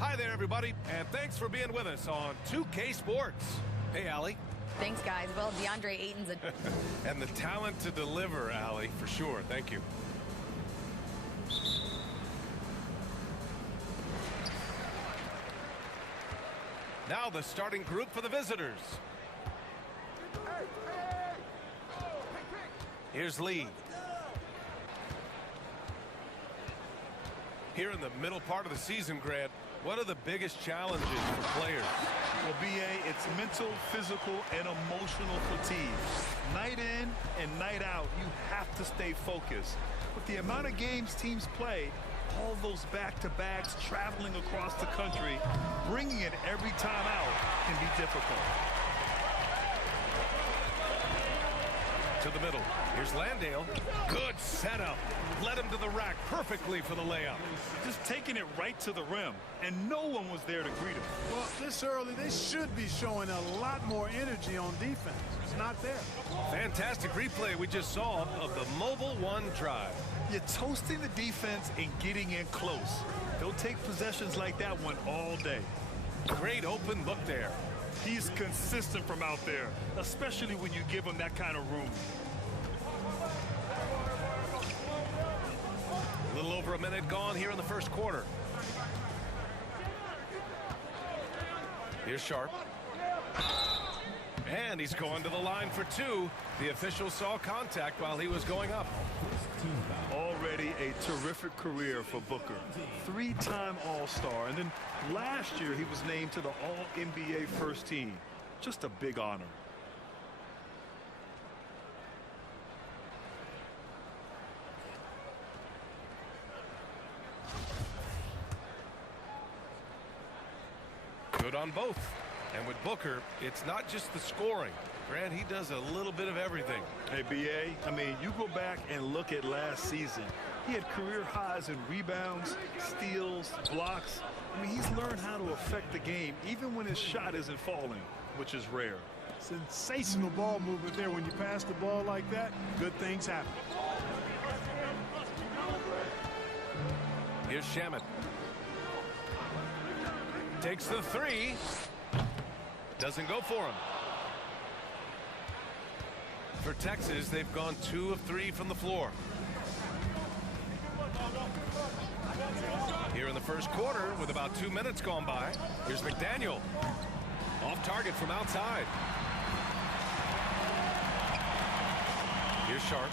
Hi there, everybody, and thanks for being with us on 2K Sports. Hey, Allie. Thanks, guys. Well, DeAndre Ayton's a... And the talent to deliver, Allie, for sure. Thank you. Now the starting group for the visitors. Here's League. Here in the middle part of the season, Grant, what are the biggest challenges for players? Well, B.A., it's mental, physical, and emotional fatigue. Night in and night out, you have to stay focused. With the amount of games teams play, all those back-to-backs, traveling across the country, bringing it every time out can be difficult. To the middle. Here's Landale. Good setup. Led him to the rack perfectly for the layup. Just taking it right to the rim, and no one was there to greet him. Well, this early, they should be showing a lot more energy on defense. It's not there. Fantastic replay we just saw of the Mobile One drive. You're toasting the defense and getting in close. They'll take possessions like that one all day. Great open look there. He's consistent from out there, especially when you give him that kind of room. A little over a minute gone here in the first quarter. Here's Sharp. And he's going to the line for two. The official saw contact while he was going up. Already a terrific career for Booker. Three-time All-Star, and then last year he was named to the All-NBA first team. Just a big honor. Good on both. And with Booker, it's not just the scoring. Grant, he does a little bit of everything. Hey, B.A., I mean, you go back and look at last season. He had career highs in rebounds, steals, blocks. I mean, he's learned how to affect the game even when his shot isn't falling, which is rare. Sensational ball movement there. When you pass the ball like that, good things happen. Here's Shamet. Takes the three. Doesn't go for him. For Texas, they've gone 2 of 3 from the floor. Here in the first quarter, with about 2 minutes gone by, here's McDaniel. Off target from outside. Here's Sharp.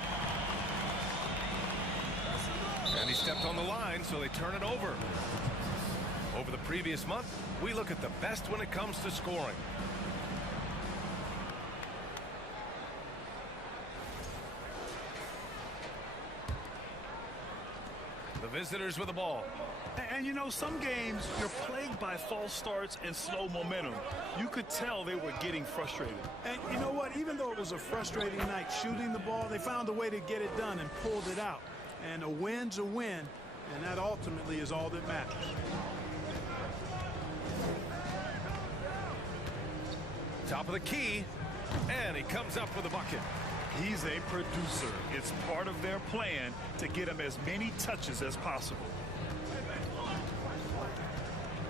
And he stepped on the line, so they turn it over. Over the previous month, we look at the best when it comes to scoring. The visitors with the ball. And you know, some games you're plagued by false starts and slow momentum. You could tell they were getting frustrated. And you know what? Even though it was a frustrating night shooting the ball, they found a way to get it done and pulled it out. And a win's a win, and that ultimately is all that matters. Top of the key, and he comes up with a bucket. He's a producer. It's part of their plan to get him as many touches as possible.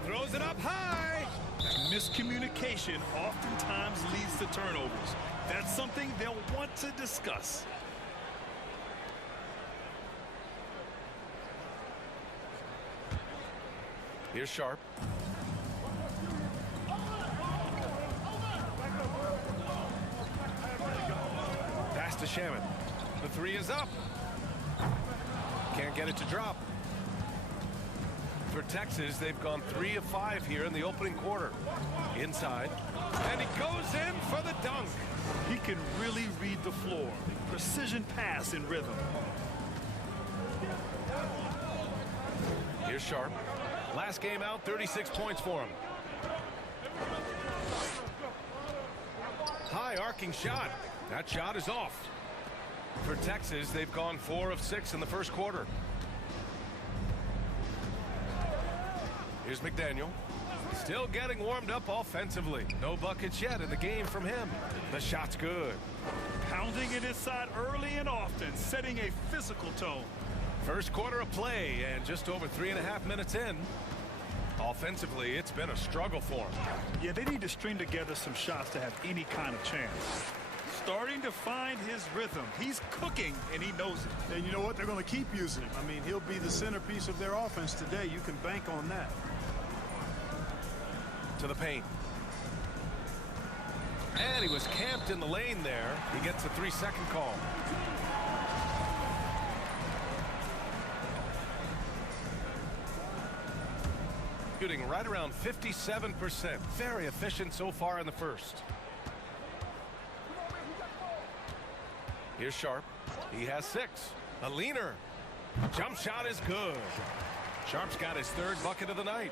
Throws it up high. Miscommunication oftentimes leads to turnovers. That's something they'll want to discuss. Here's Sharp. Pass to Shamet. The three is up. Can't get it to drop. For Texas, they've gone 3 of 5 here in the opening quarter. Inside. And he goes in for the dunk. He can really read the floor. Precision pass in rhythm. Here's Sharp. Last game out, 36 points for him. High arcing shot. That shot is off. For Texas, they've gone 4 of 6 in the first quarter. Here's McDaniel. Still getting warmed up offensively. No buckets yet in the game from him. The shot's good. Pounding it inside early and often, setting a physical tone. First quarter of play, and just over 3.5 minutes in. Offensively, it's been a struggle for him. Yeah, they need to string together some shots to have any kind of chance. Starting to find his rhythm. He's cooking, and he knows it. And you know what? They're going to keep using him. I mean, he'll be the centerpiece of their offense today. You can bank on that. To the paint. And he was camped in the lane there. He gets a 3-second call. Shooting right around 57%. Very efficient so far in the first. Here's Sharp. He has 6. A leaner. Jump shot is good. Sharp's got his 3rd bucket of the night.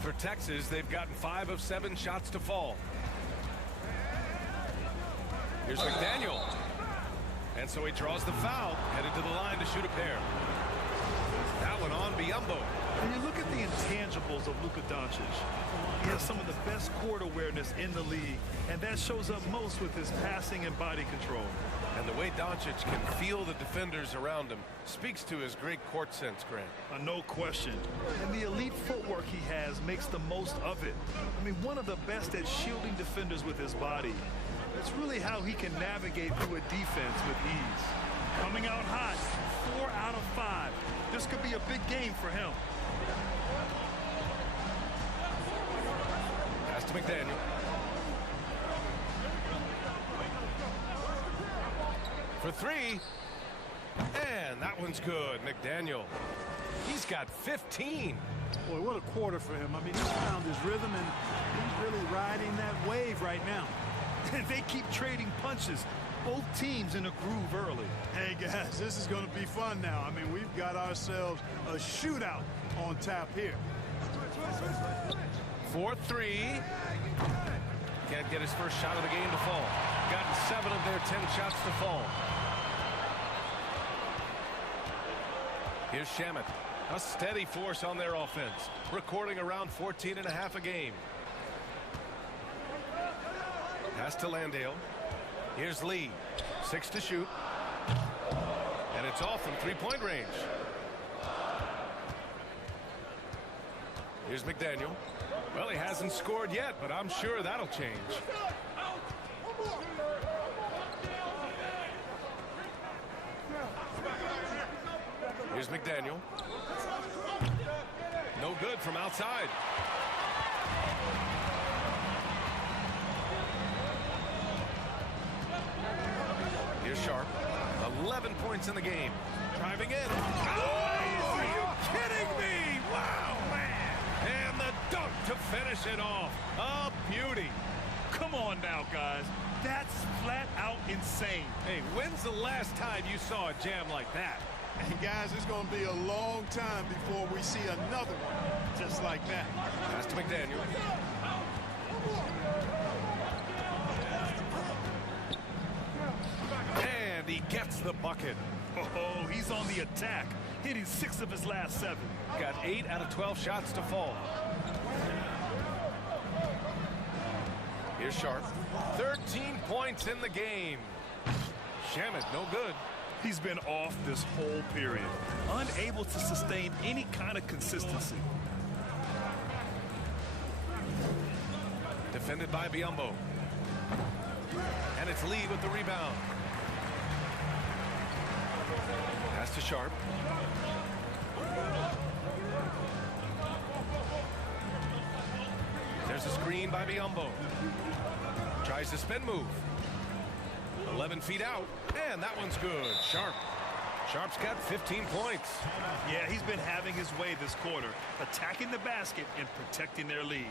For Texas, they've gotten 5 of 7 shots to fall. Here's McDaniel. And so he draws the foul, headed to the line to shoot a pair. That one on Biyombo. When you look at the intangibles of Luka Doncic, he has some of the best court awareness in the league, and that shows up most with his passing and body control. And the way Doncic can feel the defenders around him speaks to his great court sense, Grant. No question. And the elite footwork he has makes the most of it. I mean, one of the best at shielding defenders with his body. That's really how he can navigate through a defense with ease. Coming out hot, 4 out of 5. This could be a big game for him. Pass to McDaniel. For 3. And that one's good. McDaniel. He's got 15. Boy, what a quarter for him. I mean, he's found his rhythm, and he's really riding that wave right now. And they keep trading punches. Both teams in a groove early. Hey, guys, this is going to be fun now. I mean, we've got ourselves a shootout on tap here. 4-3. Can't get his first shot of the game to fall. Gotten 7 of their 10 shots to fall. Here's Shamet. A steady force on their offense. Recording around 14.5 a game. Pass to Landale. Here's Lee. 6 to shoot. And it's off from 3-point range. Here's McDaniel. Well, he hasn't scored yet, but I'm sure that'll change. Here's McDaniel. No good from outside. Here's Sharp. 11 points in the game. Driving in. Oh, are you kidding me? Wow, man. And the dunk to finish it off. A beauty. Come on now, guys. That's flat out insane. Hey, when's the last time you saw a jam like that? And guys, it's going to be a long time before we see another one just like that. Pass to McDaniel. And he gets the bucket. Oh, he's on the attack, hitting 6 of his last 7. Got 8 out of 12 shots to fall. Here's Sharp. 13 points in the game. Shamet, no good. He's been off this whole period, unable to sustain any kind of consistency. Defended by Biyombo. And it's Lee with the rebound. Pass to Sharp. There's a screen by Biyombo. Tries the spin move. 11 feet out, and that one's good. Sharp's got 15 points. Yeah, he's been having his way this quarter, attacking the basket and protecting their lead.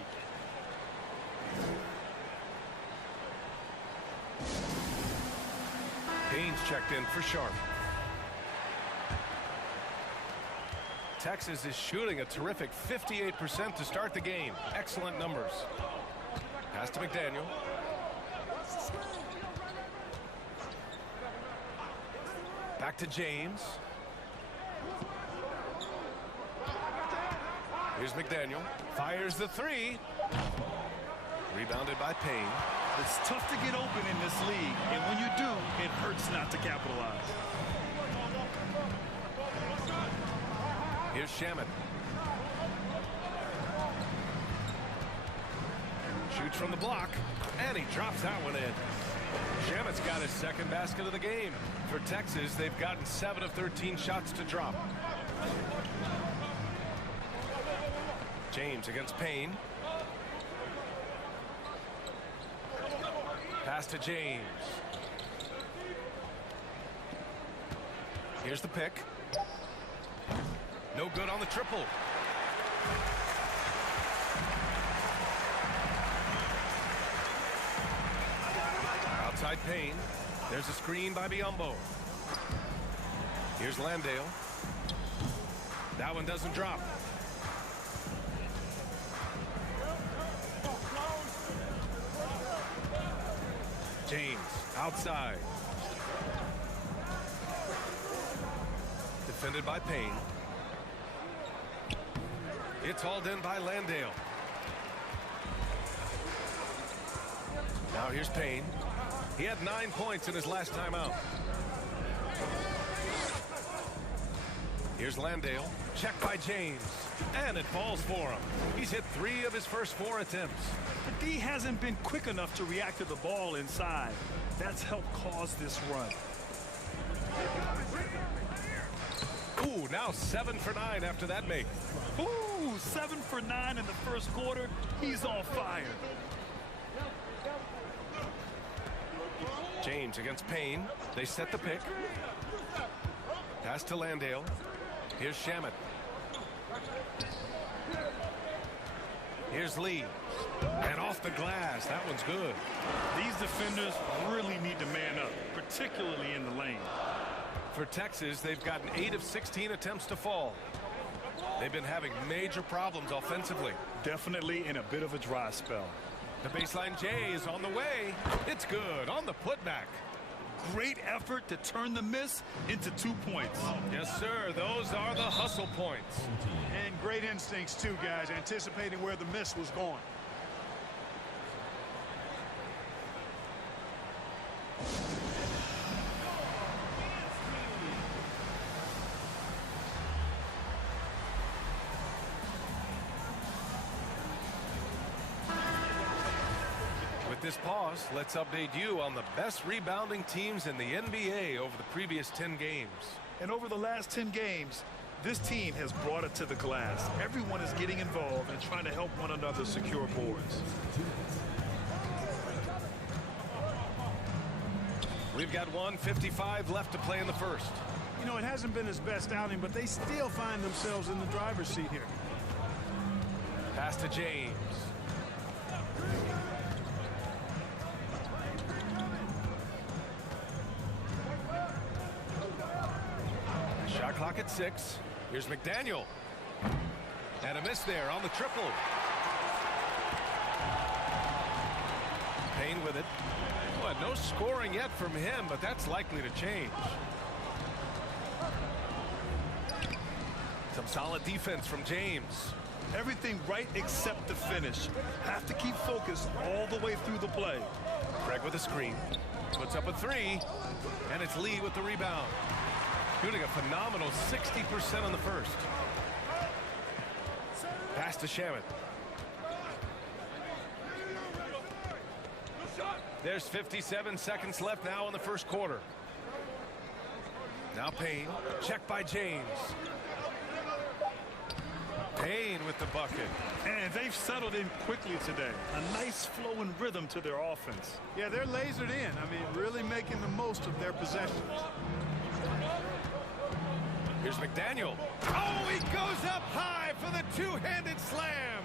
Baines checked in for Sharp. Texas is shooting a terrific 58% to start the game. Excellent numbers. Pass to McDaniel. Back to James. Here's McDaniel. Fires the 3. Rebounded by Payne. It's tough to get open in this league, and when you do, it hurts not to capitalize. Here's Shamet. advantage from the block, and he drops that one in. Shamit's got his second basket of the game. For Texas, they've gotten 7 of 13 shots to drop. James against Payne. Pass to James. Here's the pick. No good on the triple. Outside Payne. There's a screen by Biyombo. Here's Landale. That one doesn't drop. James outside. Defended by Payne. It's hauled in by Landale. Now here's Payne. He had 9 points in his last time out. Here's Landale. Checked by James. And it falls for him. He's hit 3 of his first 4 attempts. The D hasn't been quick enough to react to the ball inside. That's helped cause this run. Ooh, now 7 for 9 after that make. Ooh, 7 for 9 in the first quarter. He's on fire. James against Payne. They set the pick. Pass to Landale. Here's Shamit. Here's Lee. And off the glass. That one's good. These defenders really need to man up, particularly in the lane. For Texas, they've gotten 8 of 16 attempts to fall. They've been having major problems offensively. Definitely in a bit of a dry spell. The baseline J is on the way. It's good on the putback. Great effort to turn the miss into 2 points. Yes, sir. Those are the hustle points. And great instincts, too, guys, anticipating where the miss was going. With this pause, let's update you on the best rebounding teams in the NBA over the previous 10 games. And over the last 10 games, this team has brought it to the glass. Everyone is getting involved and trying to help one another secure boards. We've got 1:55 left to play in the first. You know, it hasn't been his best outing, but they still find themselves in the driver's seat here. Pass to James. Shot clock at 6. Here's McDaniel. And a miss there on the triple. Payne with it. Boy, no scoring yet from him, but that's likely to change. Some solid defense from James. Everything right except the finish. Have to keep focused all the way through the play. Craig with a screen. Puts up a 3. And it's Lee with the rebound. Shooting a phenomenal 60% on the first. Pass to Shamit. There's 57 seconds left now in the first quarter. Now Payne. Checked by James. Payne with the bucket. And they've settled in quickly today. A nice flow and rhythm to their offense. Yeah, they're lasered in. I mean, really making the most of their possessions. Here's McDaniel. Oh, he goes up high for the two-handed slam.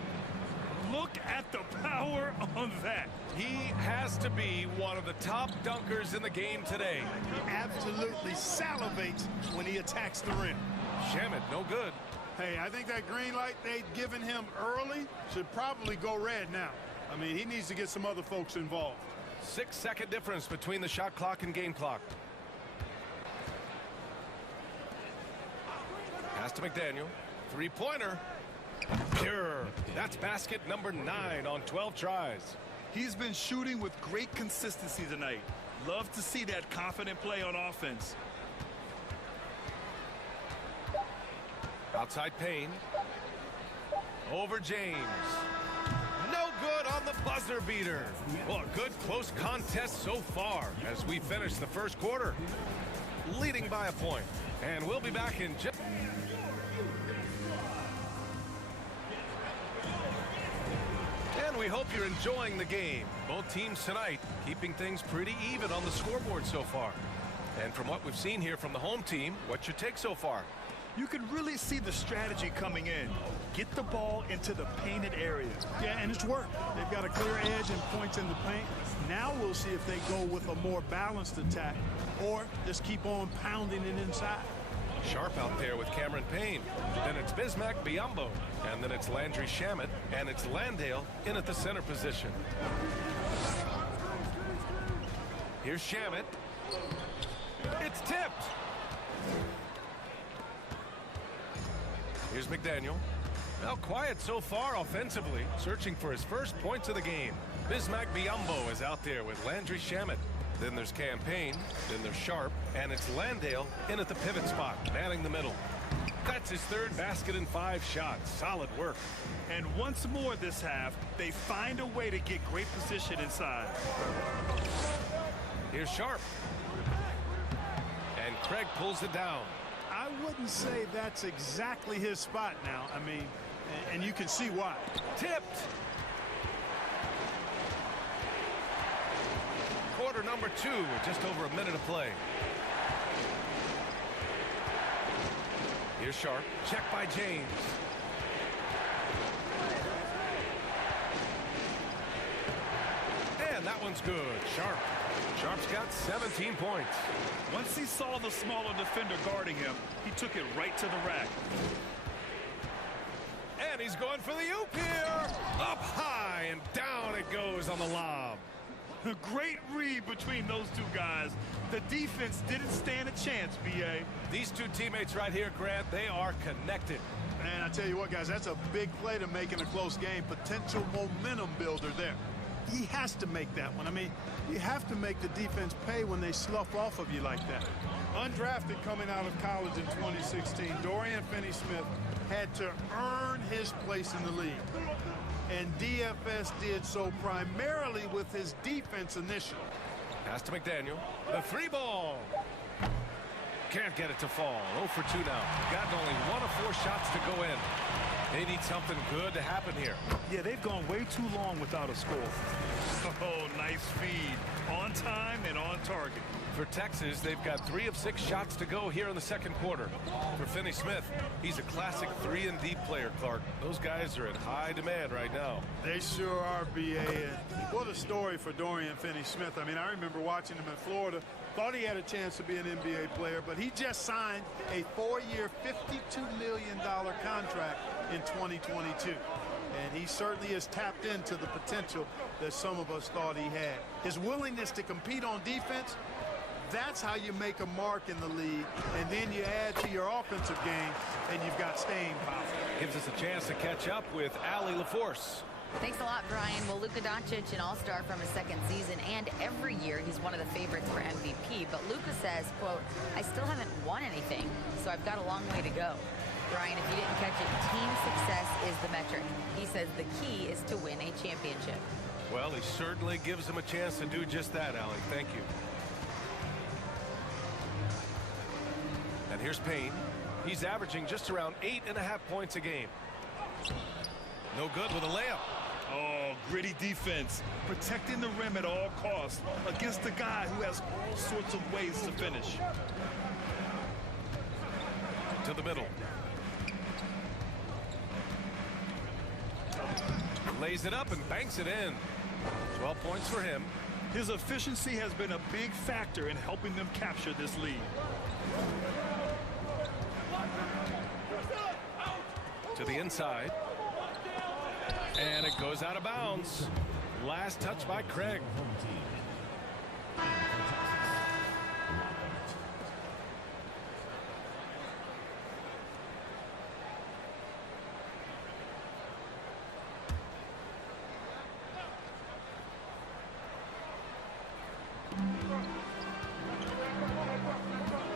Look at the power on that. He has to be one of the top dunkers in the game today. He absolutely salivates when he attacks the rim. Shamit, no good. Hey, I think that green light they'd given him early should probably go red now. I mean, he needs to get some other folks involved. 6-second difference between the shot clock and game clock. Pass to McDaniel. Three-pointer. Pure. That's basket number 9 on 12 tries. He's been shooting with great consistency tonight. Love to see that confident play on offense. Outside Payne. Over James. No good on the buzzer beater. Well, a good close contest so far as we finish the first quarter, leading by a point. And we'll be back in just... And we hope you're enjoying the game. Both teams tonight keeping things pretty even on the scoreboard so far. And from what we've seen here from the home team, what's your take so far? You can really see the strategy coming in. Get the ball into the painted area. Yeah, and it's worked. They've got a clear edge and points in the paint. Now we'll see if they go with a more balanced attack or just keep on pounding it inside. Sharp out there with Cameron Payne. Then it's Bismack Biyombo. And then it's Landry Shamet. And it's Landale in at the center position. Here's Shamet. It's tipped. Here's McDaniel. Well, quiet so far offensively, searching for his first points of the game. Bismack Biyombo is out there with Landry Shamet. Then there's Campaign, then there's Sharp, and it's Landale in at the pivot spot, manning the middle. That's his third basket in 5 shots. Solid work. And once more this half, they find a way to get great position inside. Here's Sharp. And Craig pulls it down. I wouldn't say that's exactly his spot now. I mean, and you can see why. Tipped. Quarter number 2 with just over a minute of play. Here's Sharp. Check by James. And that one's good. Sharp's got 17 points. Once he saw the smaller defender guarding him, he took it right to the rack. And he's going for the oop here. Up high and down it goes on the lob. A great read between those two guys. The defense didn't stand a chance, B.A. These two teammates right here, Grant, they are connected. And I tell you what, guys, that's a big play to make in a close game. Potential momentum builder there. He has to make that one. I mean, you have to make the defense pay when they slough off of you like that. Undrafted coming out of college in 2016, Dorian Finney-Smith had to earn his place in the league. And DFS did so primarily with his defense initially. Pass to McDaniel. The 3 ball. Can't get it to fall. 0 for 2 now. Gotten only 1 of 4 shots to go in. They need something good to happen here. Yeah, they've gone way too long without a score. Oh, nice feed. On time and on target. For Texas, they've got 3 of 6 shots to go here in the second quarter. For Finney-Smith, he's a classic 3-and-D player, Clark. Those guys are in high demand right now. They sure are, B.A. What a story for Dorian Finney-Smith. I mean, I remember watching him in Florida. Thought he had a chance to be an NBA player, but he just signed a 4-year, $52 million contract in 2022. And he certainly has tapped into the potential that some of us thought he had. His willingness to compete on defense, that's how you make a mark in the league. And then you add to your offensive game, and you've got staying power. Gives us a chance to catch up with Allie LaForce. Thanks a lot, Brian. Well, Luka Doncic, an all-star from his second season, and every year he's one of the favorites for MVP. But Luka says, quote, I still haven't won anything, so I've got a long way to go. Brian, if you didn't catch it, team success is the metric. He says the key is to win a championship. Well, he certainly gives him a chance to do just that, Allie. Thank you. And here's Payne. He's averaging just around 8.5 points a game. No good with a layup. Oh, gritty defense. Protecting the rim at all costs against a guy who has all sorts of ways to finish. To the middle. Lays it up and banks it in. 12 points for him. His efficiency has been a big factor in helping them capture this lead. To the inside. And it goes out of bounds. Last touch by Craig.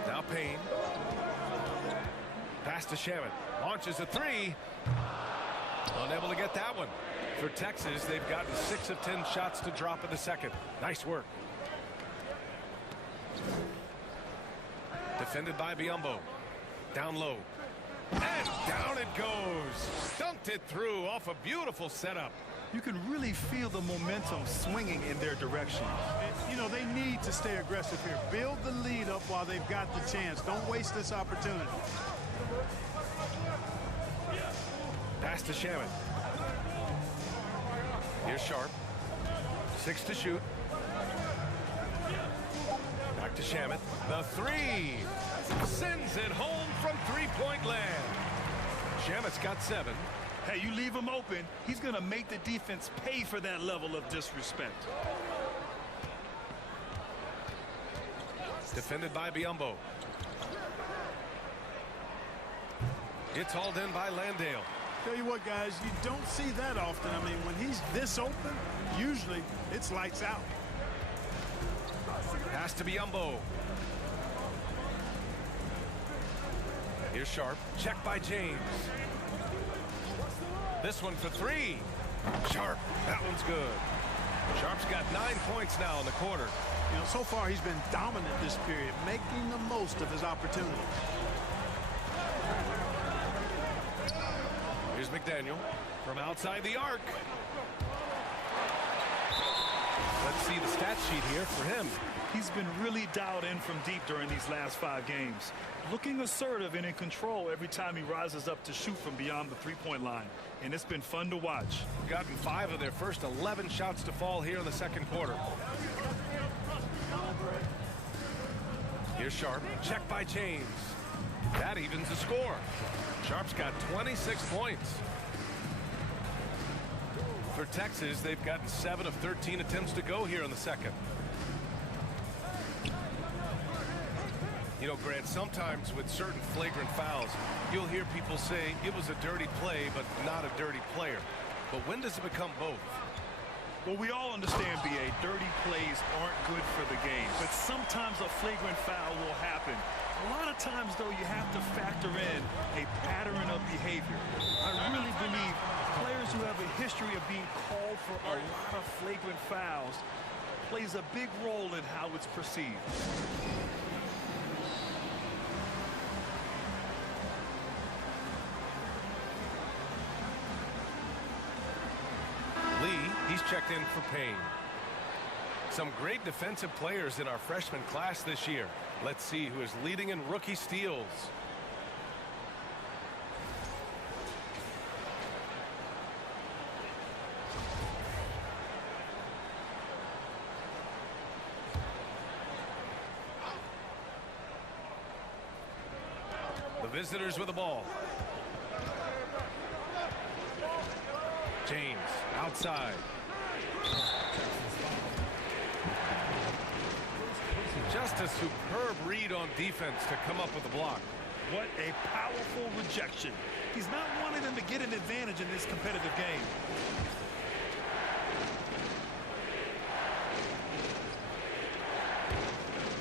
Now Payne. Pass to Shamet. Launches a 3. Unable to get that one. For Texas, they've gotten 6 of 10 shots to drop in the second. Nice work. Defended by Biyombo. Down low. And down it goes. Dunked it through off a beautiful setup. You can really feel the momentum swinging in their direction. And, you know, they need to stay aggressive here. Build the lead up while they've got the chance. Don't waste this opportunity. Pass to Shaman. Here's Sharp. 6 to shoot. Back to Shaman. The 3. Sends it home from three-point land. Shamit's got 7. Hey, you leave him open, he's going to make the defense pay for that level of disrespect. Defended by Biyombo. It's hauled in by Landale. Tell you what, guys, you don't see that often. I mean, when he's this open, usually it's lights out. Pass to Biyombo. Here's Sharp. Check by James. This one for 3. Sharp. That one's good. Sharp's got 9 points now in the quarter. You know, so far he's been dominant this period, making the most of his opportunity. Here's McDaniel from outside the arc. Let's see the stat sheet here for him. He's been really dialed in from deep during these last 5 games. Looking assertive and in control every time he rises up to shoot from beyond the three-point line. And it's been fun to watch. Gotten 5 of their first 11 shots to fall here in the second quarter. Here's Sharp. Check by James. That evens the score. Sharp's got 26 points. For Texas, they've gotten 7 of 13 attempts to go here in the second. You know, Grant, sometimes with certain flagrant fouls, you'll hear people say it was a dirty play, but not a dirty player. But when does it become both? Well, we all understand, B.A., dirty plays aren't good for the game. But sometimes a flagrant foul will happen. A lot of times, though, you have to factor in a pattern of behavior. I really believe players who have a history of being called for a lot of flagrant fouls plays a big role in how it's perceived. He's checked in for Payne. Some great defensive players in our freshman class this year. Let's see who is leading in rookie steals. The visitors with the ball. James outside. Just a superb read on defense to come up with the block. What a powerful rejection. He's not wanting them to get an advantage in this competitive game.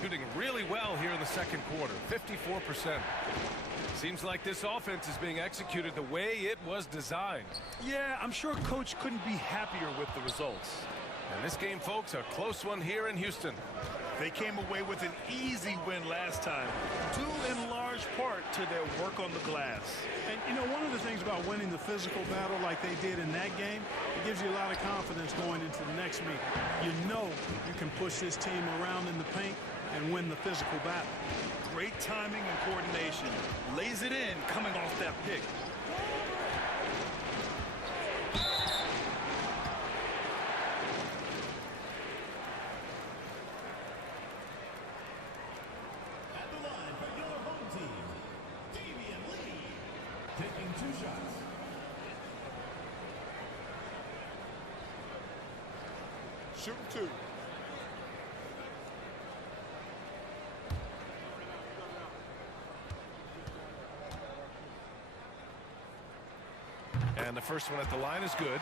Shooting really well here in the second quarter, 54%. Seems like this offense is being executed the way it was designed. Yeah, I'm sure Coach couldn't be happier with the results. And this game, folks, a close one here in Houston. They came away with an easy win last time, due in large part to their work on the glass. And, you know, one of the things about winning the physical battle like they did in that game, it gives you a lot of confidence going into the next meet. You know you can push this team around in the paint and win the physical battle. Great timing and coordination. Lays it in coming off that pick. Shooting 2. And the first one at the line is good.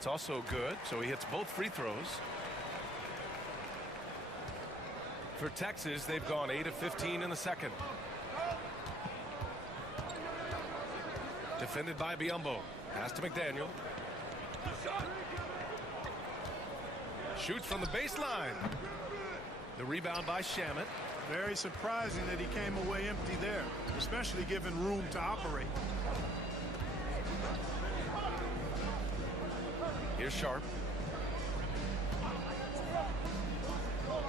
That's also good, so he hits both free throws. For Texas, they've gone 8 of 15 in the second. Defended by Biyombo. Pass to McDaniel. Shoots from the baseline. The rebound by Shamet. Very surprising that he came away empty there, especially given room to operate. Here's Sharp.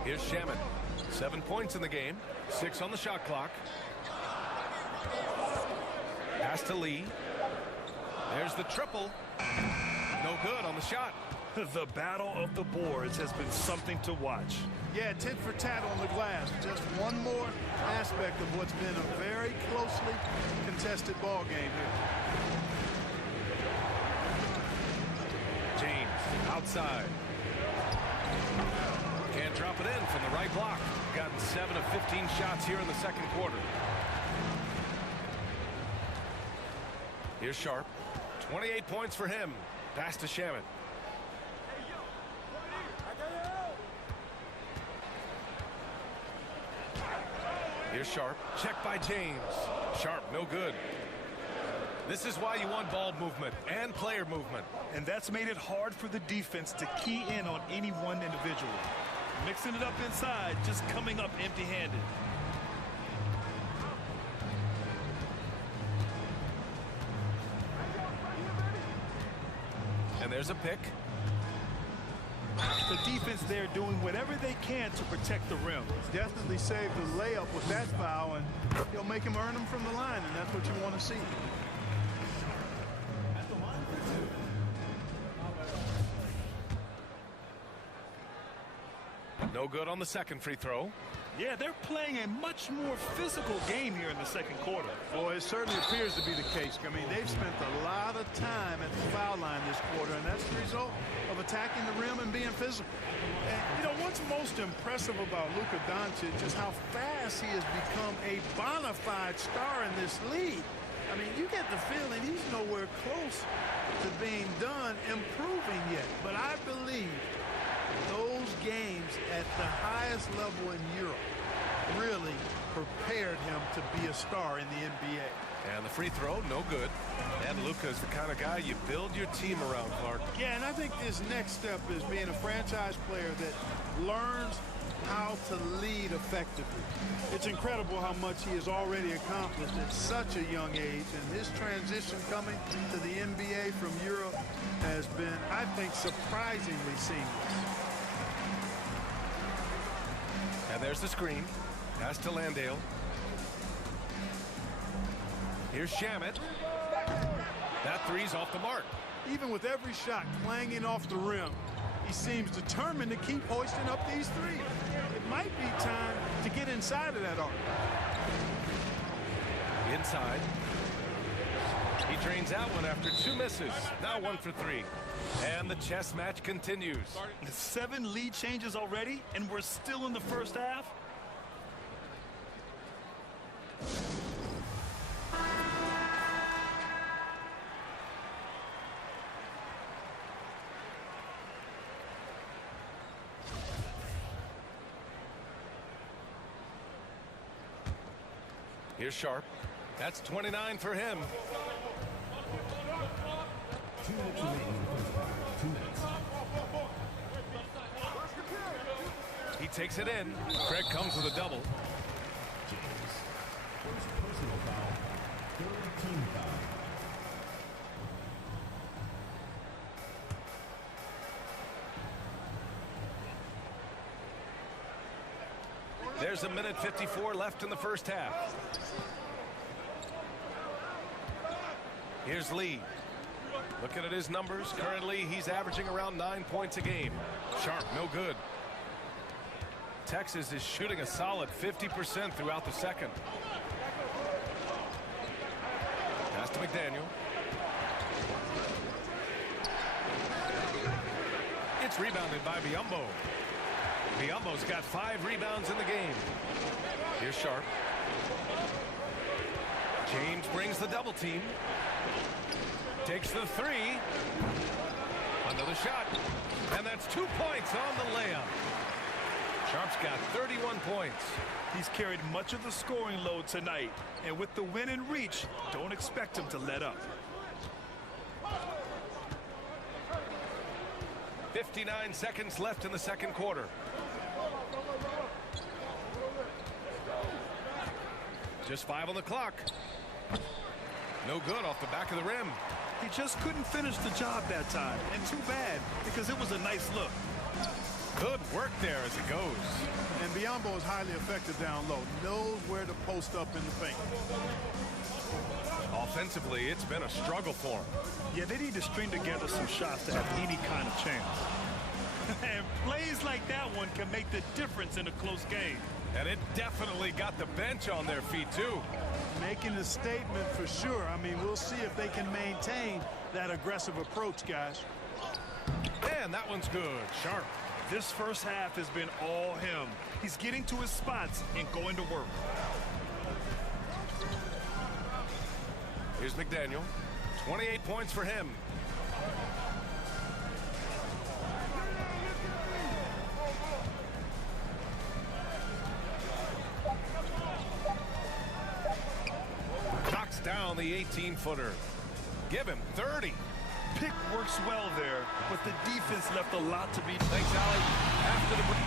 Here's Shamet. 7 points in the game. 6 on the shot clock. Pass to Lee. There's the triple. No good on the shot. The battle of the boards has been something to watch. Yeah, tit for tat on the glass. Just one more aspect of what's been a very closely contested ball game here. James outside. Can't drop it in from the right block. Gotten 7 of 15 shots here in the second quarter. Here's Sharp. 28 points for him. Pass to Shamet. Here's Sharp. Check by James. Sharp, no good. This is why you want ball movement and player movement. And that's made it hard for the defense to key in on any one individual. Mixing it up inside, just coming up empty-handed. And there's a pick. The defense there doing whatever they can to protect the rim. Definitely saved the layup with that foul, and he'll make him earn them from the line, and that's what you want to see. No good on the second free throw. Yeah, they're playing a much more physical game here in the second quarter. Boy, it certainly appears to be the case. I mean, they've spent a lot of time at the foul line this quarter, and that's the result of attacking the rim and being physical. And, you know, what's most impressive about Luka Doncic is how fast he has become a bona fide star in this league. I mean, you get the feeling he's nowhere close to being done improving yet. But I believe those games at the highest level in Europe really prepared him to be a star in the NBA. And the free throw, no good. And Luka's the kind of guy you build your team around, Clark. Yeah, and I think his next step is being a franchise player that learns how to lead effectively. It's incredible how much he has already accomplished at such a young age, and his transition coming to the NBA from Europe has been, I think, surprisingly seamless. And there's the screen. Pass to Landale. Here's Shamet. That three's off the mark. Even with every shot clanging off the rim, he seems determined to keep hoisting up these threes. It might be time to get inside of that arc. Inside. He drains that one after 2 misses. Now 1 for 3. And the chess match continues. 7 lead changes already, and we're still in the first half. Here's Sharp. That's 29 for him. 2 minutes remaining in the first half. 2 minutes. He takes it in. Craig comes with a double. James. First personal foul. Third team foul. There's 1:54 left in the first half. Here's Lee. Looking at his numbers, currently he's averaging around 9 points a game. Sharp, no good. Texas is shooting a solid 50% throughout the second. Pass to McDaniel. It's rebounded by Biyombo. Biyombo's got 5 rebounds in the game. Here's Sharp. James brings the double team. Takes the 3. Another shot. And that's 2 points on the layup. Sharp's got 31 points. He's carried much of the scoring load tonight. And with the win in reach, don't expect him to let up. 59 seconds left in the second quarter. Just 5 on the clock. No good off the back of the rim. He just couldn't finish the job that time. And too bad, because it was a nice look. Good work there as it goes. And Biyombo is highly effective down low. Knows where to post up in the paint. Offensively, it's been a struggle for him. Yeah, they need to string together some shots to have any kind of chance. And plays like that one can make the difference in a close game. And it definitely got the bench on their feet, too. Making a statement for sure. I mean, we'll see if they can maintain that aggressive approach, guys. And that one's good. Sharp. This first half has been all him. He's getting to his spots and going to work. Here's McDaniel. 28 points for him. Knocks down the 18-footer. Give him 30. Pick works well there, but the defense left a lot to be. Thanks, Allie. After the break.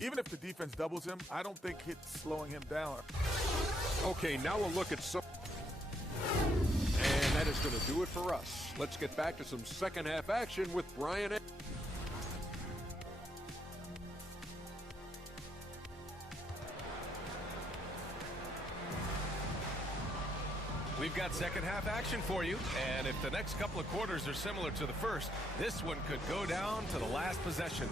Even if the defense doubles him, I don't think it's slowing him down. Okay, now we'll look at some. And that is going to do it for us. Let's get back to some second half action with Brian. We've got second half action for you, and if the next couple of quarters are similar to the first, this one could go down to the last possession.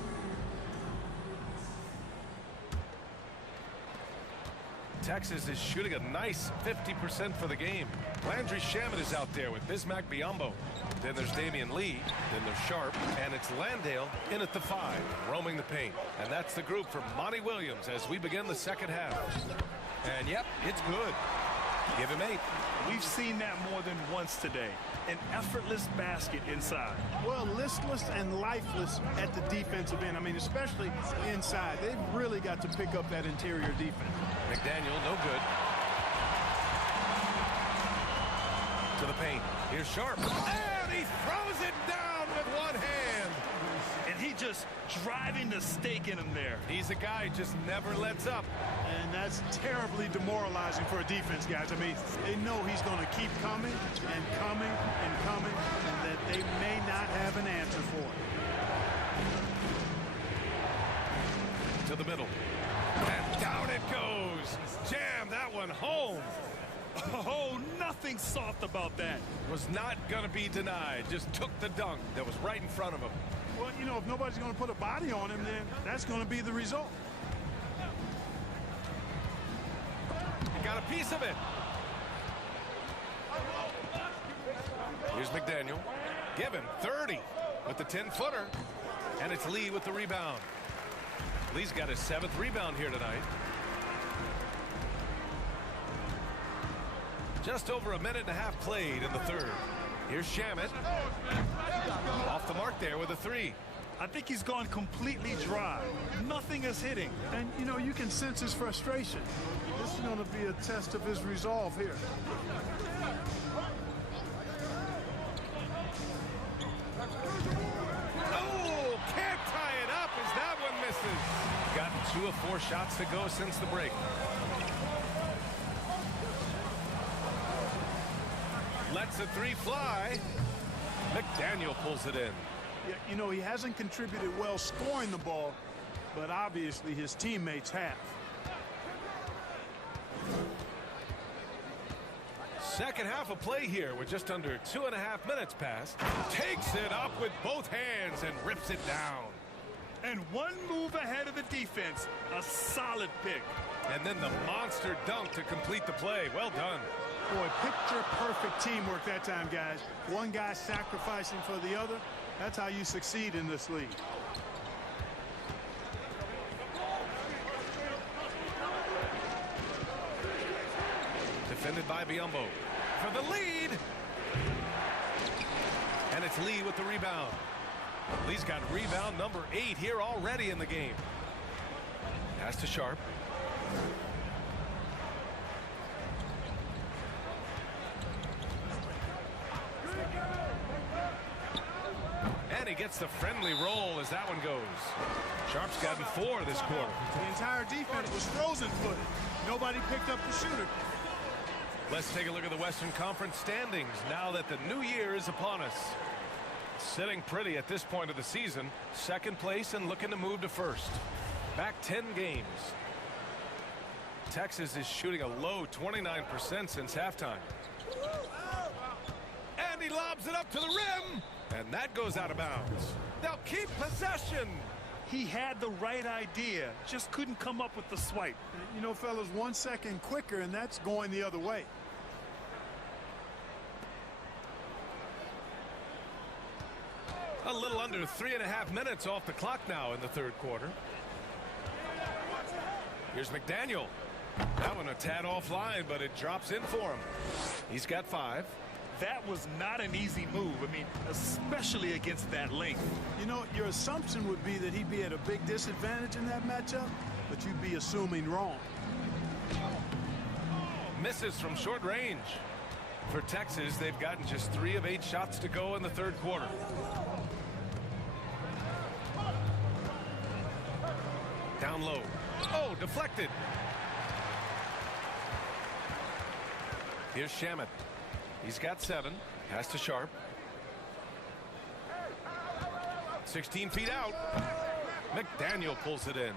Texas is shooting a nice 50% for the game. Landry Shamet is out there with Bismack Biyombo. Then there's Damian Lee. Then there's Sharp. And it's Landale in at the 5, roaming the paint. And that's the group from Monty Williams as we begin the second half. And yep, it's good. Give him 8. We've seen that more than once today. An effortless basket inside. Well, listless and lifeless at the defensive end. I mean, especially inside. They've really got to pick up that interior defense. McDaniel, no good. To the paint. Here's Sharp. And he throws it down with one hand. And he just driving the stake in him there. He's a guy who just never lets up. And that's terribly demoralizing for a defense, guys. I mean, they know he's going to keep coming and coming and coming, and that they may not have an answer for it. To the middle. And down it goes. Jam that one home. Oh, nothing soft about that. Was not going to be denied. Just took the dunk that was right in front of him. Well, you know, if nobody's going to put a body on him, then that's going to be the result. He got a piece of it. Here's McDaniel. Give him 30 with the 10-footer. And it's Lee with the rebound. Lee's got his 7th rebound here tonight. Just over a minute and a half played in the third. Here's Shamet. Off the mark there with a 3. I think he's gone completely dry. Nothing is hitting. And, you know, you can sense his frustration. This is going to be a test of his resolve here. Oh, can't tie it up as that one misses. Gotten 2 of 4 shots to go since the break. Lets the 3 fly. McDaniel pulls it in. Yeah, you know, he hasn't contributed well scoring the ball, but obviously his teammates have. Second half of play here with just under 2.5 minutes passed. Takes it up with both hands and rips it down. And one move ahead of the defense. A solid pick. And then the monster dunk to complete the play. Well done. Boy, picture-perfect teamwork that time, guys. One guy sacrificing for the other. That's how you succeed in this league. defended by Biombo for the lead. And it's Lee with the rebound. Lee's got rebound number 8 here already in the game. Pass to Sharp. And he gets the friendly roll as that one goes. Sharp's gotten 4 this quarter. The entire defense was frozen-footed. Nobody picked up the shooter. Let's take a look at the Western Conference standings now that the new year is upon us. Sitting pretty at this point of the season. Second place and looking to move to first. Back 10 games. Texas is shooting a low 29% since halftime. And he lobs it up to the rim. And that goes out of bounds. They'll keep possession. He had the right idea, just couldn't come up with the swipe. You know, fellas, 1 second quicker, and that's going the other way. A little under 3.5 minutes off the clock now in the third quarter. Here's McDaniel. That one a tad offline, but it drops in for him. He's got 5. That was not an easy move. I mean, especially against that length. You know, your assumption would be that he'd be at a big disadvantage in that matchup, but you'd be assuming wrong. Misses from short range. For Texas, they've gotten just 3 of 8 shots to go in the third quarter. Down low. Oh, deflected. Here's Shamet. He's got 7. Pass to Sharp. 16 feet out. McDaniel pulls it in.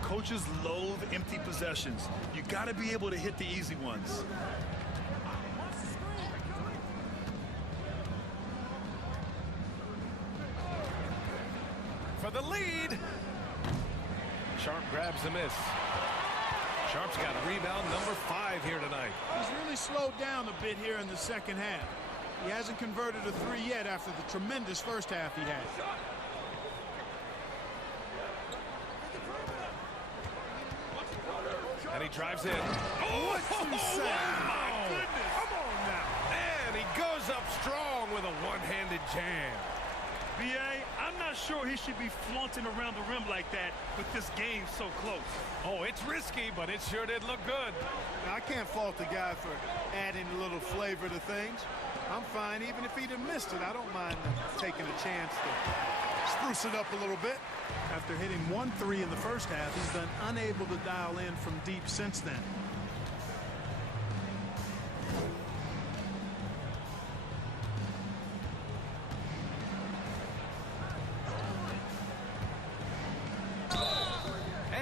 Coaches loathe empty possessions. You got to be able to hit the easy ones. For the lead. Sharp grabs the miss. Sharp's got rebound number 5 here tonight. He's really slowed down a bit here in the second half. He hasn't converted a 3 yet after the tremendous first half he had. And he drives in. What you say? Wow. Come on now. And he goes up strong with a one-handed jam. B.A., I'm not sure he should be flaunting around the rim like that with this game so close. Oh, it's risky, but it sure did look good. Now, I can't fault the guy for adding a little flavor to things. I'm fine even if he'd have missed it. I don't mind taking a chance to spruce it up a little bit. After hitting 1 3 in the first half, he's been unable to dial in from deep since then.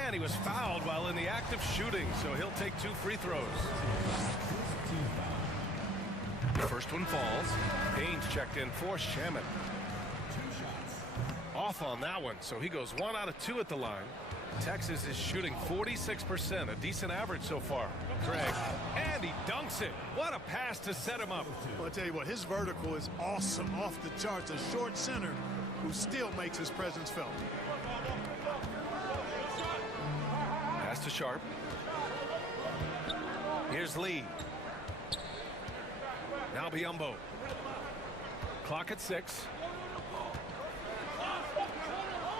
And he was fouled while in the act of shooting, so he'll take 2 free throws. The first one falls. Payne's checked in for Shamet. Off on that one, so he goes 1 out of 2 at the line. Texas is shooting 46%, a decent average so far. Craig, and he dunks it. What a pass to set him up. Well, I tell you what, his vertical is awesome, off the charts. A short center who still makes his presence felt. Pass to Sharp. Here's Lee. Now Biombo. Clock at 6.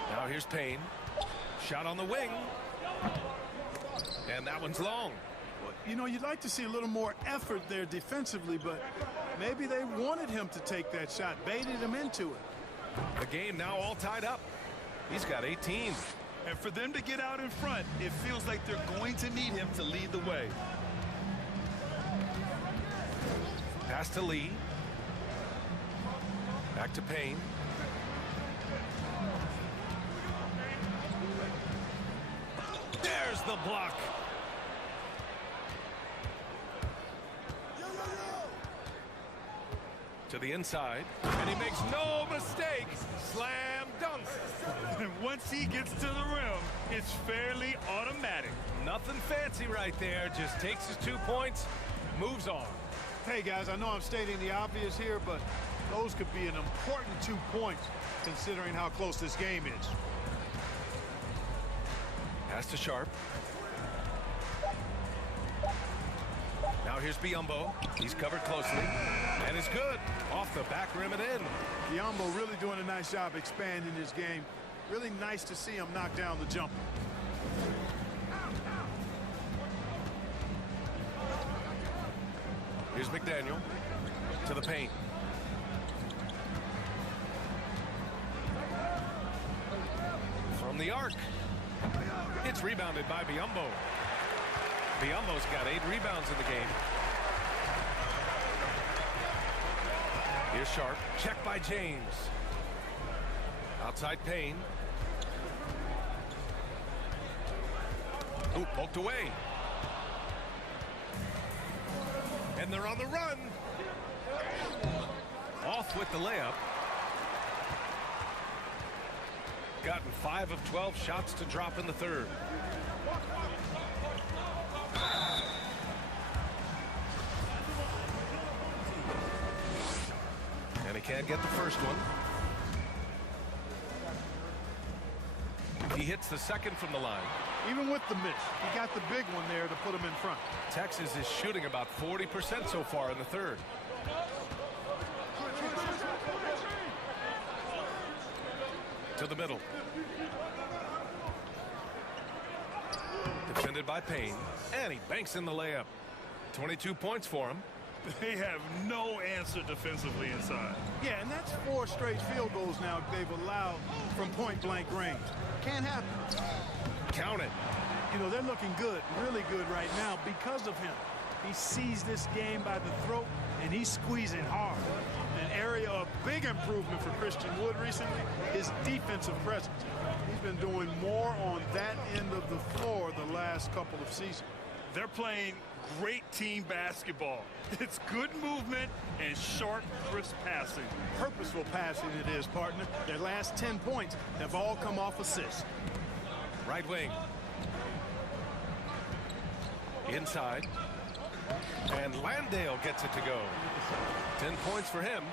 Now here's Payne. Shot on the wing. And that one's long. Well, you know, you'd like to see a little more effort there defensively, but maybe they wanted him to take that shot, baited him into it. The game now all tied up. He's got 18. And for them to get out in front, it feels like they're going to need him to lead the way. Pass to Lee. Back to Payne. There's the block. To the inside, and he makes no mistake. Slam dunk. And once he gets to the rim, it's fairly automatic. Nothing fancy right there. Just takes his 2 points, moves on. Hey, guys, I know I'm stating the obvious here, but those could be an important 2 points considering how close this game is. Pass to Sharp. Now here's Biyombo. He's covered closely and is good. Off the back rim and in. Biyombo really doing a nice job expanding his game. Really nice to see him knock down the jumper. Here's McDaniel to the paint. From the arc. It's rebounded by Biyombo. Biyombo's got 8 rebounds in the game. Here's Sharp. Check by James. Outside Payne. Ooh, poked away. And they're on the run. Off with the layup. Gotten 5 of 12 shots to drop in the third. And he can't get the first one. He hits the second from the line. Even with the miss, he got the big one there to put him in front. Texas is shooting about 40% so far in the third. To the middle. Defended by Payne. And he banks in the layup. 22 points for him. They have no answer defensively inside. Yeah, and that's 4 straight field goals now they've allowed from point-blank range. Can't happen. Count it. You know, they're looking good, really good right now because of him. He sees this game by the throat, and he's squeezing hard. An area of big improvement for Christian Wood recently, his defensive presence. He's been doing more on that end of the floor the last couple of seasons. They're playing great team basketball. It's good movement and sharp, crisp passing. Purposeful passing it is, partner. Their last 10 points have all come off assists. Right wing. Inside. And Landale gets it to go. 10 points for him.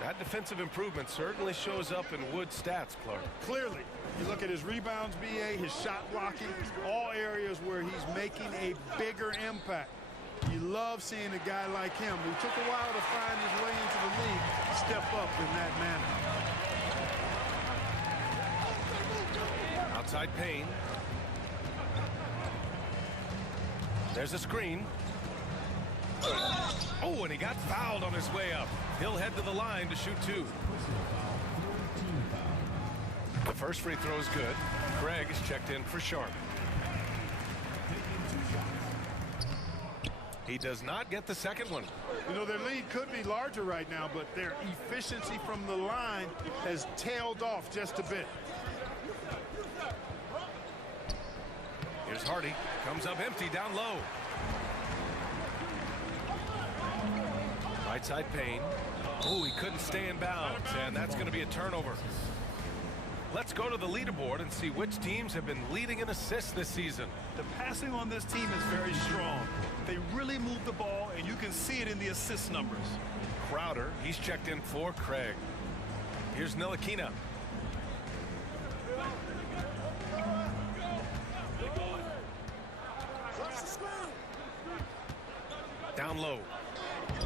That defensive improvement certainly shows up in Wood's stats, Clark. Clearly, you look at his rebounds, BA, his shot blocking, all areas where he's making a bigger impact. You love seeing a guy like him who took a while to find his way into the league step up in that manner. Outside Payne. There's a screen. Oh, and he got fouled on his way up. He'll head to the line to shoot 2. The first free throw is good. Craig is checked in for Sharp. He does not get the second one. You know, their lead could be larger right now, but their efficiency from the line has tailed off just a bit. Here's Hardy. Comes up empty down low. Right side Payne. Oh, he couldn't stay in bounds, and that's going to be a turnover. Let's go to the leaderboard and see which teams have been leading in assists this season. The passing on this team is very strong. They really move the ball, and you can see it in the assist numbers. Crowder, he's checked in for Craig. Here's Ntilikina. Down low.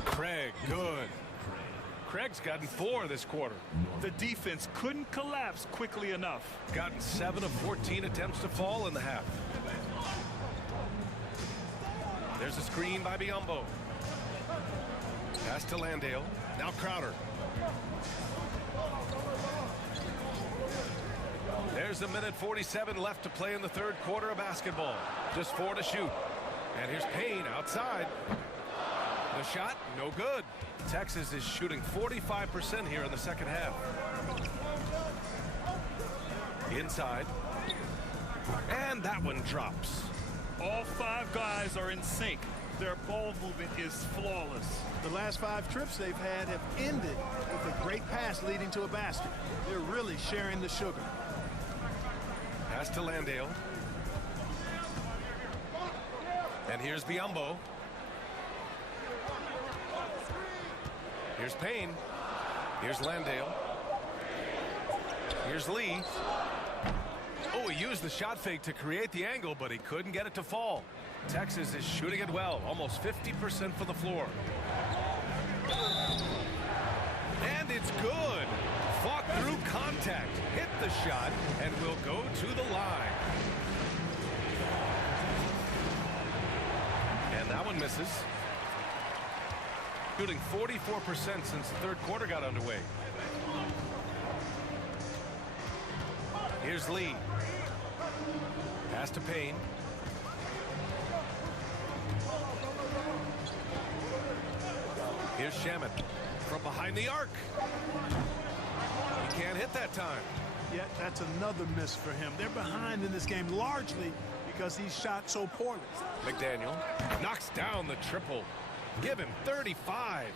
Craig, good. Craig's gotten 4 this quarter. The defense couldn't collapse quickly enough. Gotten 7 of 14 attempts to fall in the half. There's a screen by Biyombo. Pass to Landale. Now Crowder. There's 1:47 left to play in the third quarter of basketball. Just 4 to shoot. And here's Payne outside. The shot, no good. Texas is shooting 45% here in the second half. Inside. And that one drops. All 5 guys are in sync. Their ball movement is flawless. The last 5 trips they've had have ended with a great pass leading to a basket. They're really sharing the sugar. Pass to Landale. And here's Biyombo. Here's Payne. Here's Landale. Here's Lee. Oh, he used the shot fake to create the angle, but he couldn't get it to fall. Texas is shooting it well, almost 50% from the floor. And it's good. Fought through contact, hit the shot, and will go to the line. And that one misses. Shooting 44% since the third quarter got underway. Here's Lee. Pass to Payne. Here's Shaman from behind the arc. He can't hit that time. Yet that's another miss for him. They're behind in this game largely because he shot so poorly. McDaniel knocks down the triple. Give him 35.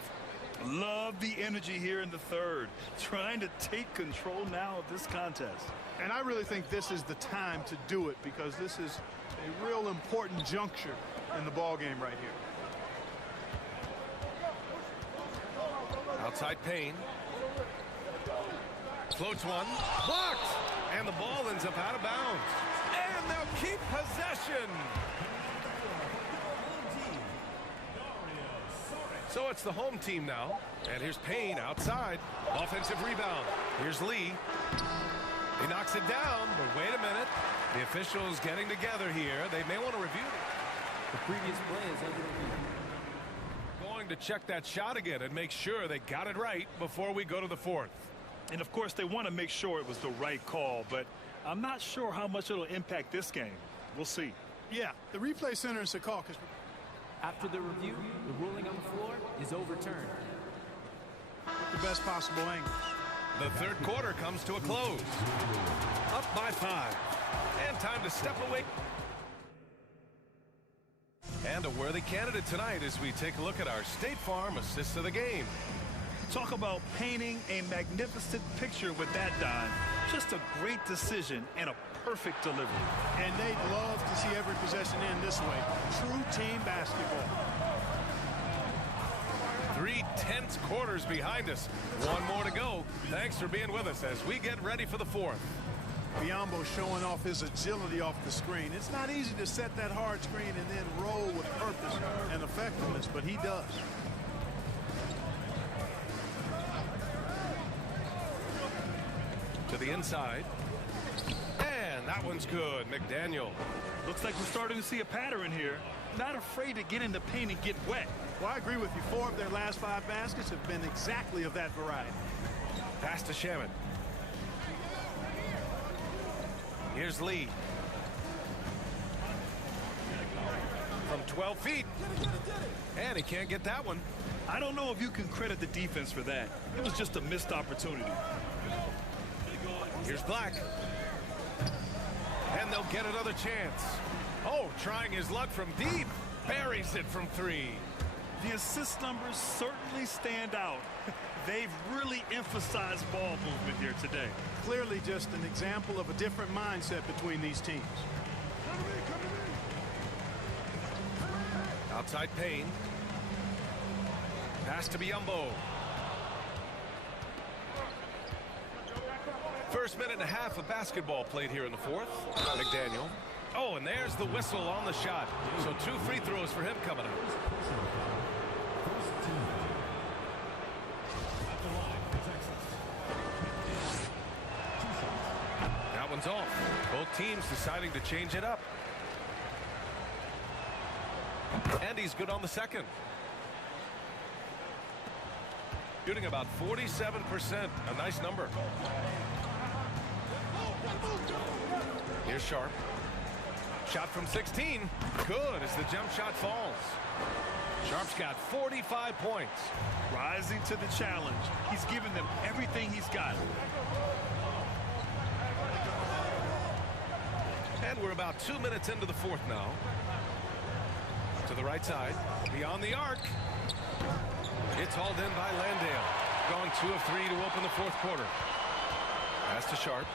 Love the energy here in the third. Trying to take control now of this contest. And I really think this is the time to do it because this is a real important juncture in the ball game right here. Outside Payne. Floats one. Blocked. And the ball ends up out of bounds. And they'll keep possession. So it's the home team now. And here's Payne outside. Offensive rebound. Here's Lee. He knocks it down, but wait a minute. The officials getting together here. They may want to review it. The previous play is under review. Going to check that shot again and make sure they got it right before we go to the fourth. And of course they want to make sure it was the right call, but I'm not sure how much it'll impact this game. We'll see. Yeah, the replay center is a call because After the review, the ruling on the floor is overturned. the best possible angle. The third quarter comes to a close. Up by 5. And time to step away. And a worthy candidate tonight as we take a look at our State Farm assist of the game. Talk about painting a magnificent picture with that, Don. Just a great decision and a perfect delivery. And they'd love to see every possession end this way. True team basketball. 3 tense quarters behind us. One more to go. Thanks for being with us as we get ready for the fourth. Biombo showing off his agility off the screen. It's not easy to set that hard screen and then roll with purpose and effectiveness, but he does. To the inside. And that one's good. McDaniel. Looks like we're starting to see a pattern here. Not afraid to get in the paint and get wet. Well, I agree with you. 4 of their last 5 baskets have been exactly of that variety. Pass to Shaman. Here's Lee. From 12 feet. And he can't get that one. I don't know if you can credit the defense for that. It was just a missed opportunity. Here's Black. And they'll get another chance. Oh, trying his luck from deep. Buries it from 3. The assist numbers certainly stand out. They've really emphasized ball movement here today. Clearly just an example of a different mindset between these teams. Outside Payne. Pass to Biombo. First minute and a half of basketball played here in the fourth. McDaniel. Oh, and there's the whistle on the shot. So 2 free throws for him coming up. That one's off. Both teams deciding to change it up. And he's good on the second. Shooting about 47%. A nice number. Here's Sharp. Shot from 16. Good as the jump shot falls. Sharp's got 45 points. Rising to the challenge. He's given them everything he's got. And we're about 2 minutes into the fourth now. To the right side. Beyond the arc. It's hauled in by Landale. Gone 2 of 3 to open the fourth quarter. Pass to Sharp.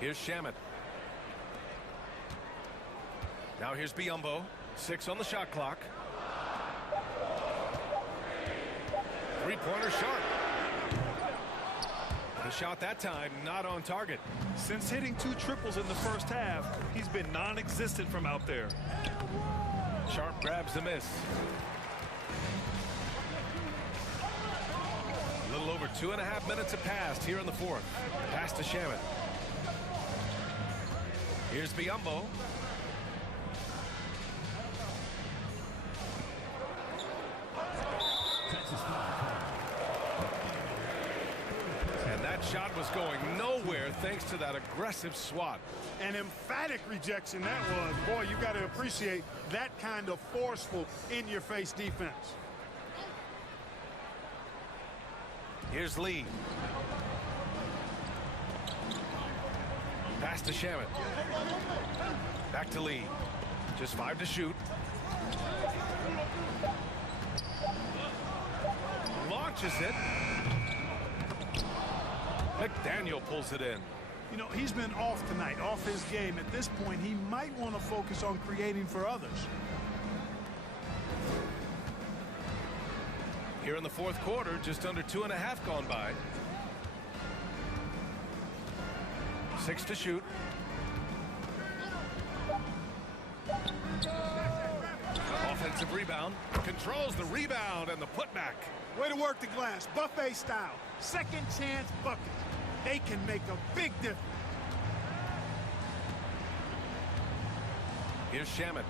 Here's Shaman. Now here's Biombo. 6 on the shot clock. Three-pointer Sharp. The shot that time not on target. Since hitting 2 triples in the first half, he's been non-existent from out there. Sharp grabs the miss. A little over 2.5 minutes have passed here in the fourth. Pass to Shaman. Here's Biyombo. And that shot was going nowhere thanks to that aggressive swat. An emphatic rejection that was. Boy, you got to appreciate that kind of forceful in-your-face defense. Here's Lee. Pass to Shaman. Back to Lee. Just 5 to shoot. Launches it. McDaniel pulls it in. You know, he's been off tonight, off his game. At this point, he might want to focus on creating for others. Here in the fourth quarter, just under 2.5 gone by. 6 to shoot. Offensive rebound. Controls the rebound and the putback. Way to work the glass, buffet style. Second chance buckets. They can make a big difference. Here's Shaman.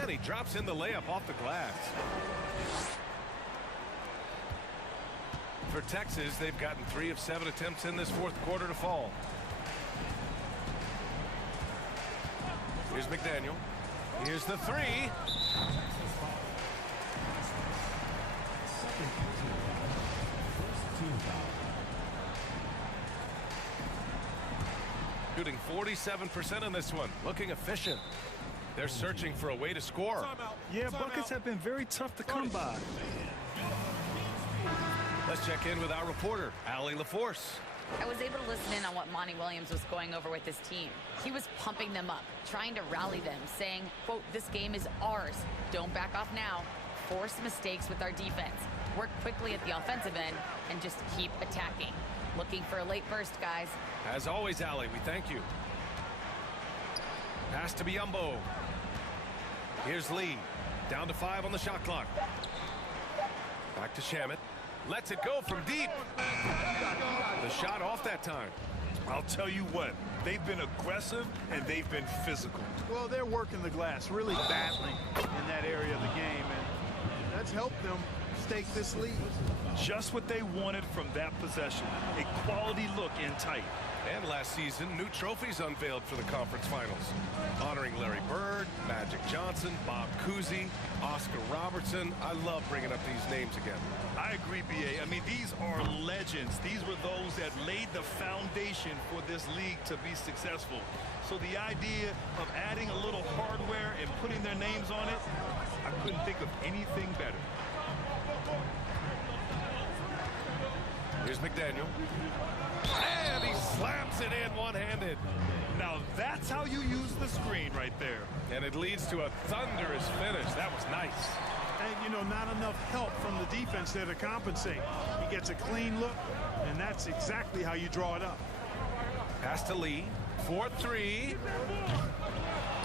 And he drops in the layup off the glass. For Texas, they've gotten 3 of 7 attempts in this fourth quarter to fall. Here's McDaniel. Here's the 3. Shooting 47% in this one. Looking efficient. They're searching for a way to score. Yeah, buckets have been very tough to come by. Let's check in with our reporter, Allie LaForce. I was able to listen in on what Monty Williams was going over with his team. He was pumping them up, trying to rally them, saying, quote, "This game is ours. Don't back off now. Force mistakes with our defense. Work quickly at the offensive end and just keep attacking. Looking for a late burst, guys." As always, Allie, we thank you. Pass to Biyombo. Here's Lee. Down to 5 on the shot clock. Back to Shaman. Lets it go from deep. The shot off that time. I'll tell you what, they've been aggressive and they've been physical. Well, they're working the glass, really battling in that area of the game, and that's helped them stake this lead. Just what they wanted from that possession. A quality look in tight. And last season, new trophies unveiled for the conference finals. Honoring Larry Bird, Magic Johnson, Bob Cousy, Oscar Robertson. I love bringing up these names again. I agree, B.A. I mean, these are legends. These were those that laid the foundation for this league to be successful. So the idea of adding a little hardware and putting their names on it, I couldn't think of anything better. Here's McDaniel. And he slaps it in one-handed. Now that's how you use the screen right there. And it leads to a thunderous finish. That was nice. And, you know, not enough help from the defense there to compensate. He gets a clean look, and that's exactly how you draw it up. Pass to Lee. 4-3.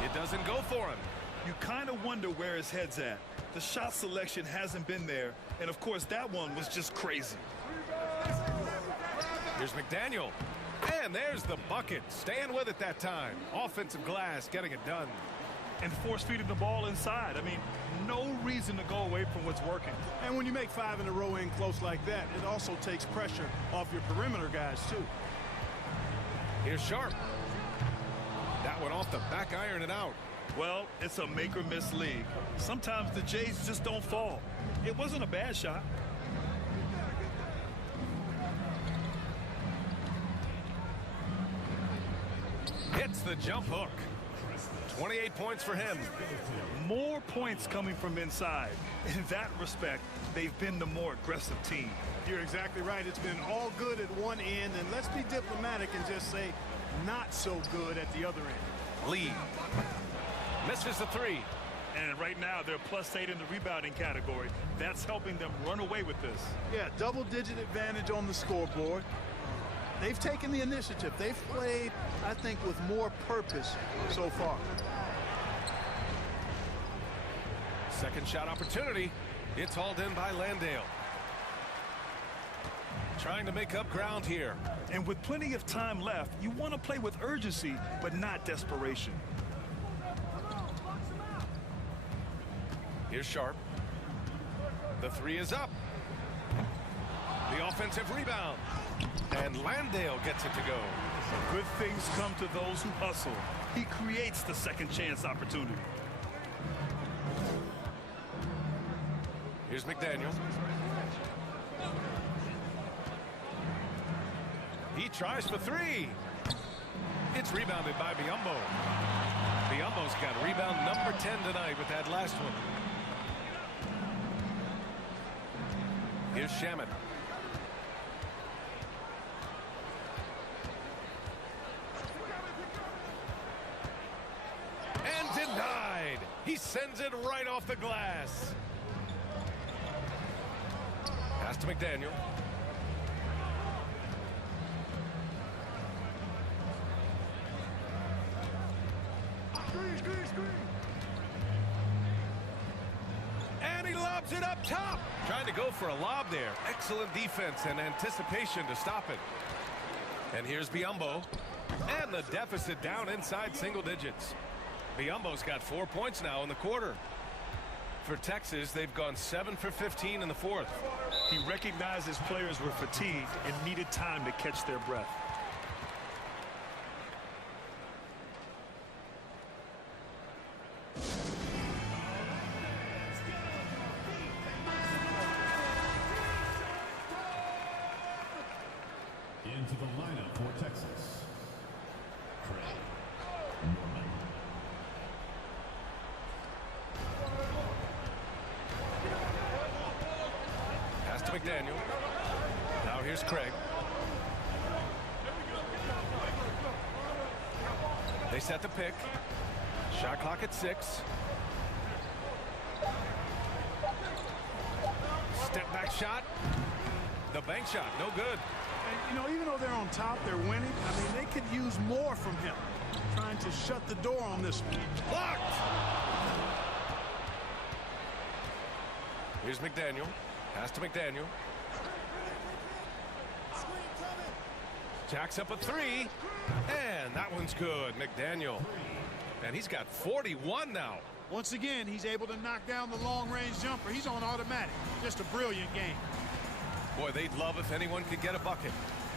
It doesn't go for him. You kind of wonder where his head's at. The shot selection hasn't been there. And, of course, that one was just crazy. Here's McDaniel. And there's the bucket. Staying with it that time. Offensive glass, getting it done. And force feeding the ball inside. I mean, no reason to go away from what's working. And when you make 5 in a row in close like that, it also takes pressure off your perimeter guys, too. Here's Sharp. That one off the back iron and out. Well, it's a make or miss league. Sometimes the Jays just don't fall. It wasn't a bad shot. Hits the jump hook. 28 points for him. More points coming from inside. In that respect, they've been the more aggressive team. You're exactly right. It's been all good at one end, and let's be diplomatic and just say not so good at the other end. Gleague misses the three. And right now, they're +8 in the rebounding category. That's helping them run away with this. Yeah, double-digit advantage on the scoreboard. They've taken the initiative. They've played, I think, with more purpose so far. Second shot opportunity. It's hauled in by Landale. Trying to make up ground here. And with plenty of time left, you want to play with urgency, but not desperation. Here's Sharp. The three is up. The offensive rebound. And Landale gets it to go. Good things come to those who hustle. He creates the second chance opportunity. Here's McDaniel. He tries for three. It's rebounded by Biyombo. Biyombo's got rebound number 10 tonight with that last one. Here's Shamet. And denied. He sends it right off the glass. Pass to McDaniel. And he lobs it up top. Trying to go for a lob there. Excellent defense and anticipation to stop it. And here's Biyombo. And the deficit down inside single digits. Biyombo's got 4 points now in the quarter. For Texas, they've gone 7 for 15 in the fourth. He recognized his players were fatigued and needed time to catch their breath. Into the lineup for Texas. Craig Norman. Pass to McDaniel. Now here's Craig. They set the pick. Shot clock at 6. Step back shot. The bank shot, no good. And, you know, even though they're on top, they're winning. I mean, they could use more from him. Trying to shut the door on this one. Blocked! Here's McDaniel. Pass to McDaniel. Jacks up a 3. And that one's good. McDaniel. And he's got 41 now. Once again, he's able to knock down the long-range jumper. He's on automatic. Just a brilliant game. Boy, they'd love if anyone could get a bucket.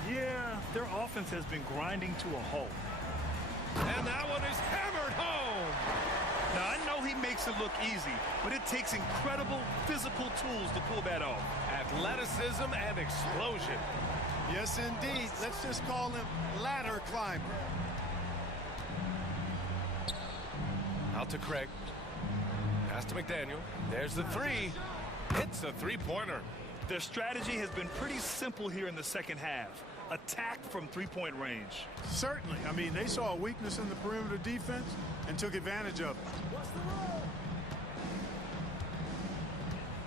Yeah, their offense has been grinding to a halt. And that one is hammered home. Now, I know he makes it look easy, but it takes incredible physical tools to pull that off. Athleticism and explosion. Yes, indeed. Let's just call him ladder climber. Out to Craig. Pass to McDaniel. There's the 3. It's a three-pointer. Their strategy has been pretty simple here in the second half. Attack from three-point range. Certainly. I mean, they saw a weakness in the perimeter defense and took advantage of it.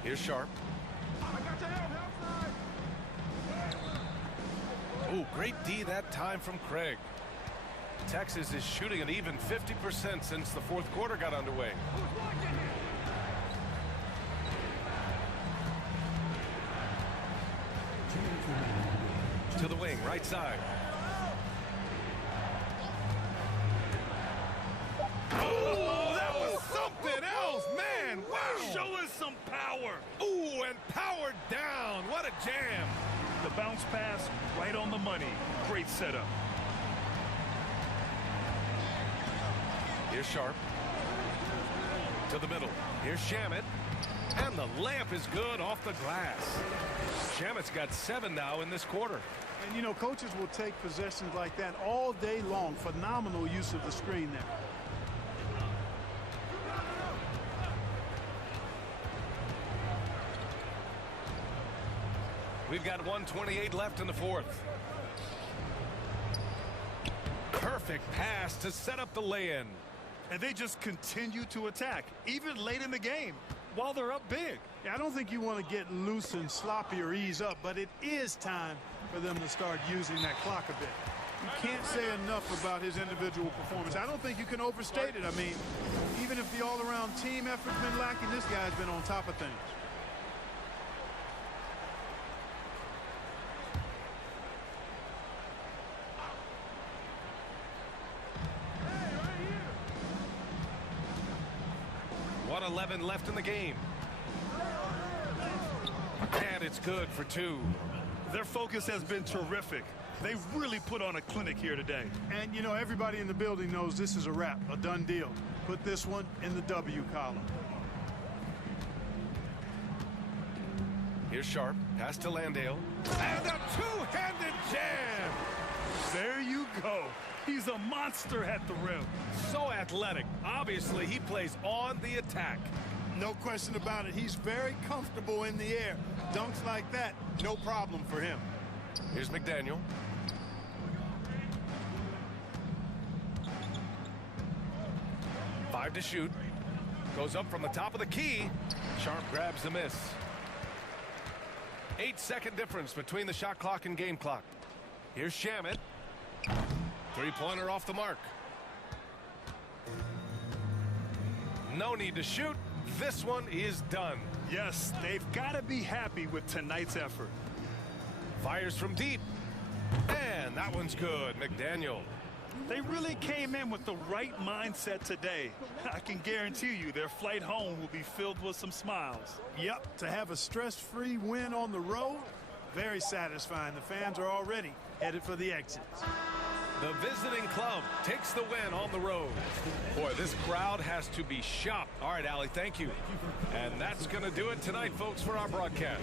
Here's Sharp. Ooh, great D that time from Craig. Texas is shooting an even 50% since the fourth quarter got underway. To the wing, right side. Oh, that was something else, man. Wow. Show us some power. Ooh, and powered down. What a jam. The bounce pass right on the money. Great setup. Here's Sharp. To the middle. Here's Shamet. And the layup is good off the glass. Shamet's got 7 now in this quarter. And, you know, coaches will take possessions like that all day long. Phenomenal use of the screen there. We've got 1:28 left in the fourth. Perfect Perfect pass to set up the lay-in. And they just continue to attack, even late in the game, while they're up big. Yeah, I don't think you want to get loose and sloppy or ease up, but it is time for them to start using that clock a bit. You can't say enough about his individual performance. I don't think you can overstate it. I mean, even if the all-around team effort's been lacking, this guy's been on top of things. .11 left in the game. And it's good for 2. Their focus has been terrific. They really put on a clinic here today. And, you know, everybody in the building knows this is a wrap, a done deal. Put this one in the W column. Here's Sharp. Pass to Landale. And a two-handed jam. There you go. He's a monster at the rim. So athletic. Obviously, he plays on the attack. No question about it. He's very comfortable in the air. Dunks like that, no problem for him. Here's McDaniel. Five to shoot. Goes up from the top of the key. Sharp grabs the miss. 8-second difference between the shot clock and game clock. Here's Shamet. Three-pointer off the mark. No need to shoot. This one is done. Yes, they've got to be happy with tonight's effort. Fires from deep. And that one's good. McDaniel. They really came in with the right mindset today. I can guarantee you their flight home will be filled with some smiles. Yep, to have a stress-free win on the road, very satisfying. The fans are already headed for the exits. The visiting club takes the win on the road. Boy, this crowd has to be shocked. All right, Allie, thank you. And that's going to do it tonight, folks, for our broadcast.